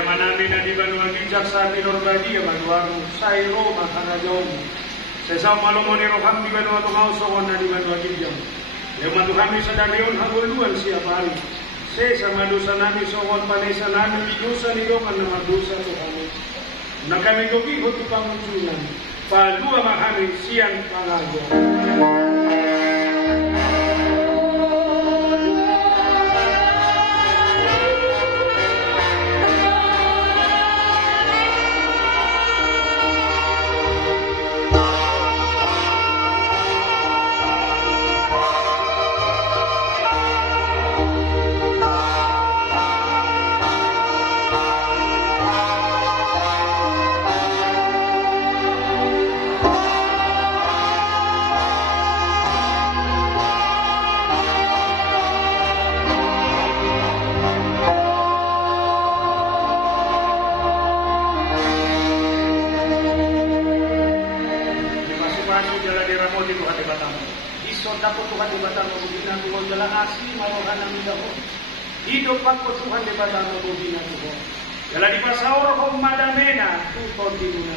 Ya manami na di banua bijak sa tinorbadia manuaru sayro makanajom. Sesa malomoni roham di banua tungau sokon na di banua kijam. Ya matu kami sadarion haguluan siapa hari. Sesa madusa nami sokon panesa nami dosa ni dokan na madusa to kami. Na kami dogi hotu panguncunan. Palua makami siang pangago. Dapat Tuhan di batang mabubina Tuhan jalan asli marohan ang daho. Hidup ako Tuhan di batang mabubina Tuhan. Jalan di pasaur kong madamena tutod di muna